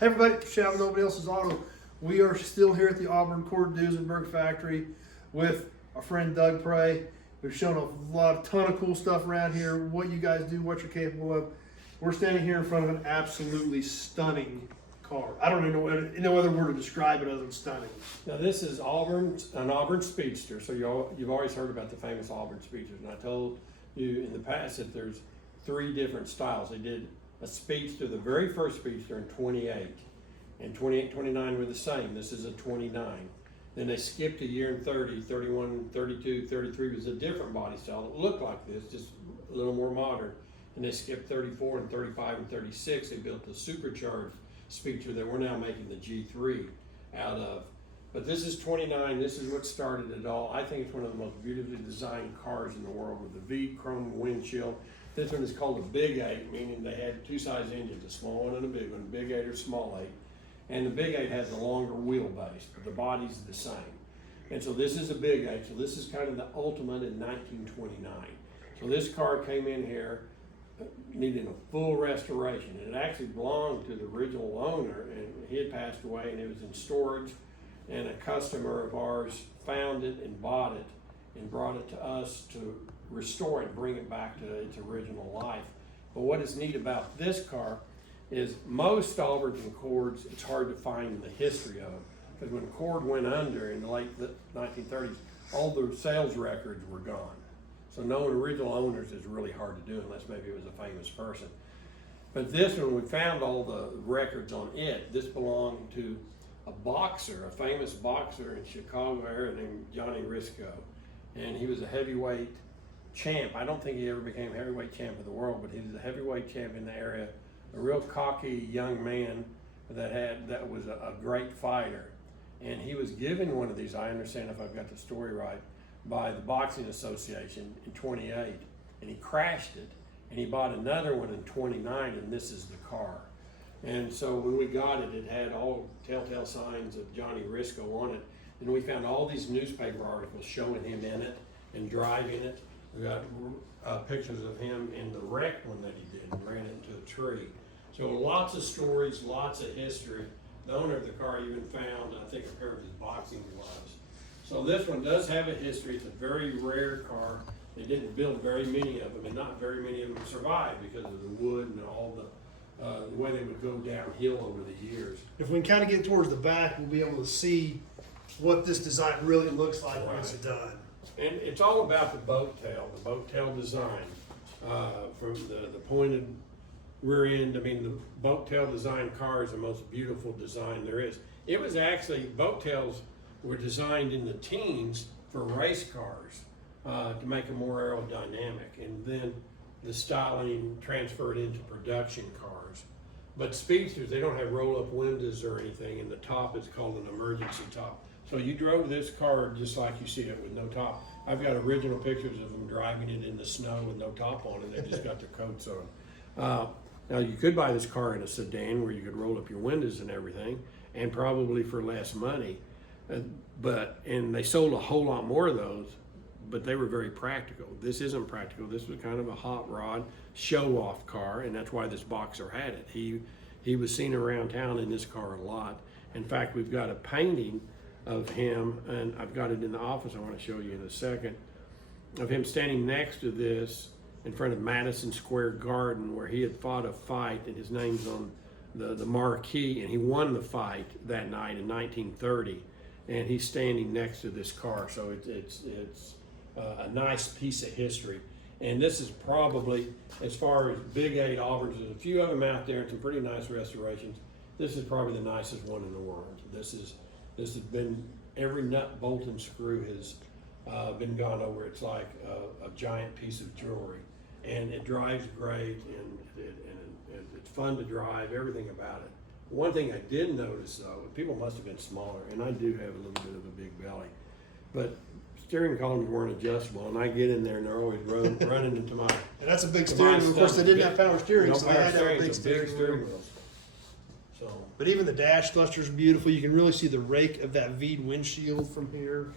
Hey everybody, Shouting Nobody Else's Auto. We are still here at the Auburn Duesenberg factory with our friend Doug Prey. We've shown a ton of cool stuff around here, what you guys do, what you're capable of. We're standing here in front of an absolutely stunning car. I don't even know no other word to describe it other than stunning. Now this is an Auburn Speedster. So you've always heard about the famous Auburn Speedsters. And I told you in the past that there's 3 different styles. They did a Speedster, the very first Speedster in 28. And 28, 29 were the same. This is a 29. Then they skipped a year in 30, 31, 32, 33 was a different body style. It looked like this, just a little more modern. And they skipped 34 and 35 and 36. They built a supercharged Speedster that we're now making the G3 out of. But this is 29, this is what started it all. I think it's one of the most beautifully designed cars in the world with the V chrome windshield. This one is called a Big 8, meaning they had 2 size engines, a small one and a big one, Big 8 or Small 8. And the Big 8 has a longer wheelbase, but the body's the same. And so this is a Big 8, so this is kind of the ultimate in 1929. So this car came in here needing a full restoration. And it actually belonged to the original owner, and he had passed away, and it was in storage. And a customer of ours found it and bought it and brought it to us to restore it, bring it back to its original life. But what is neat about this car is most Auburns and Cords, it's hard to find the history of them. Because when Cord went under in the late 1930s, all the sales records were gone. So knowing original owners is really hard to do unless maybe it was a famous person. But this one, we found all the records on it. This belonged to a boxer, a famous boxer in Chicago area named Johnny Risco. And he was a heavyweight champ. I don't think he ever became heavyweight champ of the world, but he was a heavyweight champ in the area. A real cocky young man that was a great fighter. And he was given one of these, I understand if I've got the story right, by the Boxing Association in 28. And he crashed it. And he bought another one in 29, and this is the car. And so when we got it, it had all telltale signs of Johnny Risco on it. And we found all these newspaper articles showing him in it and driving it. We got pictures of him in the wreck one that he did and ran into a tree. So lots of stories, lots of history. The owner of the car even found, I think, a pair of his boxing gloves. So this one does have a history. It's a very rare car. They didn't build very many of them, and not very many of them survived because of the wood and all the way they would go downhill over the years. If we can kind of get towards the back, we'll be able to see what this design really looks like when it's done. And it's all about the Boattail design. From the pointed rear end, I mean, the Boattail design car is the most beautiful design there is. It was actually, Boattails were designed in the teens for race cars to make them more aerodynamic. And then the styling transferred into production cars. But Speedsters, they don't have roll-up windows or anything, and the top is called an emergency top. So you drove this car just like you see it with no top. I've got original pictures of them driving it in the snow with no top on it. They just got their coats on. Now you could buy this car in a sedan where you could roll up your windows and everything, and probably for less money. And they sold a whole lot more of those, but they were very practical. This isn't practical. This was kind of a hot rod show-off car, and that's why this boxer had it. He was seen around town in this car a lot. In fact, we've got a painting of him, and I've got it in the office. I want to show you in a second, of him standing next to this in front of Madison Square Garden, where he had fought a fight, and his name's on the marquee, and he won the fight that night in 1930. And he's standing next to this car, so it's a nice piece of history. And this is probably, as far as Big 8 Auburns, there's a few of them out there, and some pretty nice restorations. This is probably the nicest one in the world. This has been, every nut, bolt, and screw has been gone over. It's like a giant piece of jewelry. And it drives great, and it's fun to drive, everything about it. One thing I did notice though, people must have been smaller, and I do have a little bit of a big belly, but steering columns weren't adjustable, and I get in there and they're always running into my. And that's a big steering wheel. Of course, they didn't have power steering, so they had to have a big steering wheel. So, but even the dash cluster is beautiful. You can really see the rake of that V windshield from here.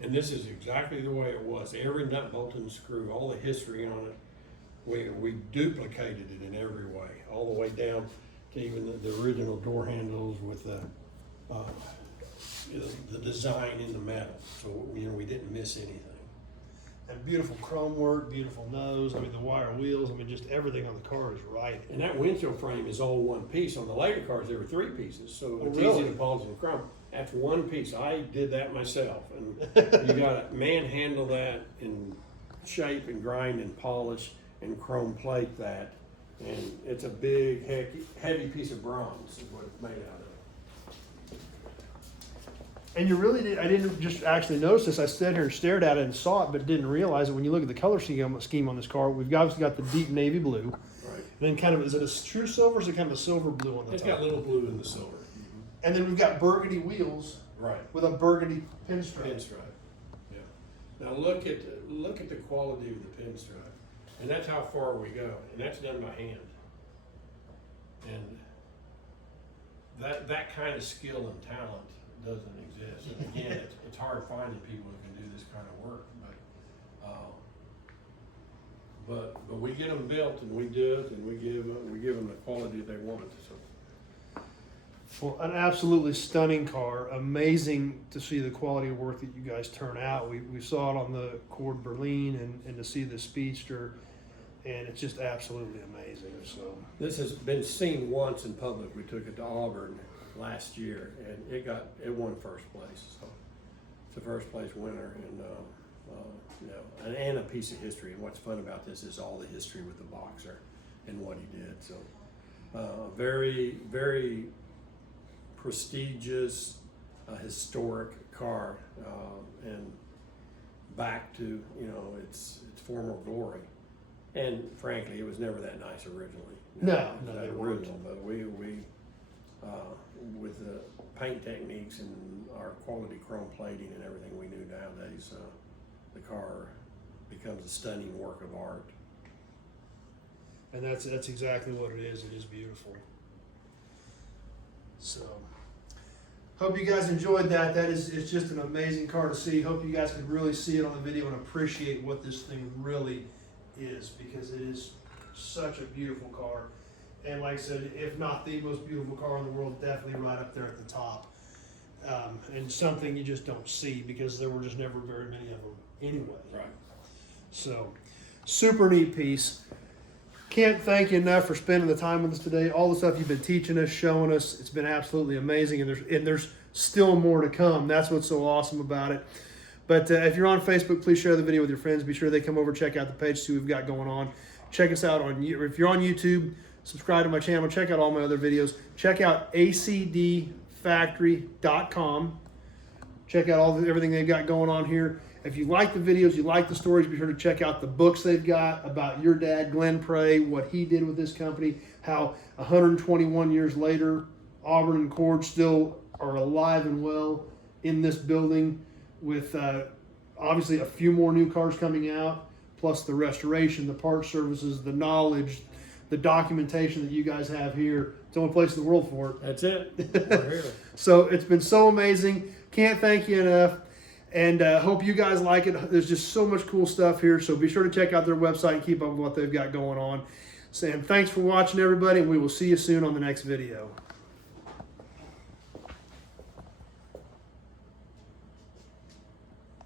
And this is exactly the way it was. Every nut, bolt, and screw, all the history on it, we duplicated it in every way, all the way down to even the original door handles with the design in the metal. So, you know, we didn't miss anything. And beautiful chrome work, beautiful nose. I mean, the wire wheels. I mean, just everything on the car is right. And that windshield frame is all one piece. On the later cars, there were 3 pieces, so it's really? easy to polish and chrome. That's one piece. I did that myself, and you got to manhandle that and shape and grind and polish and chrome plate that, and it's a big, heavy piece of bronze is what it's made out of. And you really did, I didn't just actually notice this. I stood here and stared at it and saw it, but didn't realize it. When you look at the color scheme on this car, we've obviously got the deep navy blue. Right. And then kind of, is it a true silver or is it kind of a silver blue on the It's top? got a little blue in the silver. And then we've got burgundy wheels Right. with a burgundy pinstripe. Pinstripe. Yeah. Now look at the quality of the pinstripe, and that's how far we go, and that's done by hand. And that kind of skill and talent doesn't exist. And again, it's hard finding people who can do this kind of work, but we get them built and we do it, and we give them the quality they want. So. Well, an absolutely stunning car. Amazing to see the quality of work that you guys turn out. We saw it on the Cord Berlin and to see the Speedster, and it's just absolutely amazing. So This has been seen once in public. We took it to Auburn last year, and it won first place. So it's the first place winner, and you know, and a piece of history. And what's fun about this is all the history with the boxer and what he did. So very, very prestigious, historic car, and back to, you know, its former glory. And frankly, it was never that nice originally. No, that it original. But we with the paint techniques and our quality chrome plating and everything we knew nowadays, the car becomes a stunning work of art. and that's exactly what it is. It is beautiful. So hope you guys enjoyed that. It's just an amazing car to see. Hope you guys could really see it on the video and appreciate what this thing really is, because it is such a beautiful car. And like I said, if not the most beautiful car in the world, definitely right up there at the top. And something you just don't see because there were just never very many of them anyway. Right. So super neat piece. Can't thank you enough for spending the time with us today. All the stuff you've been teaching us, showing us, it's been absolutely amazing. And there's still more to come. That's what's so awesome about it. But if you're on Facebook, please share the video with your friends. Be sure they come over, check out the page, see what we've got going on. Check us out if you're on YouTube, subscribe to my channel. Check out all my other videos. Check out acdfactory.com. Check out everything they've got going on here. If you like the videos, you like the stories, be sure to check out the books they've got about your dad, Glenn Prey, what he did with this company, how 121 years later, Auburn and Cord still are alive and well in this building with obviously a few more new cars coming out, plus the restoration, the parts services, the knowledge, the documentation that you guys have here. It's the only place in the world for it. That's it. We're here. So it's been so amazing. Can't thank you enough. And hope you guys like it. There's just so much cool stuff here. So be sure to check out their website and keep up with what they've got going on. And thanks for watching, everybody. And we will see you soon on the next video.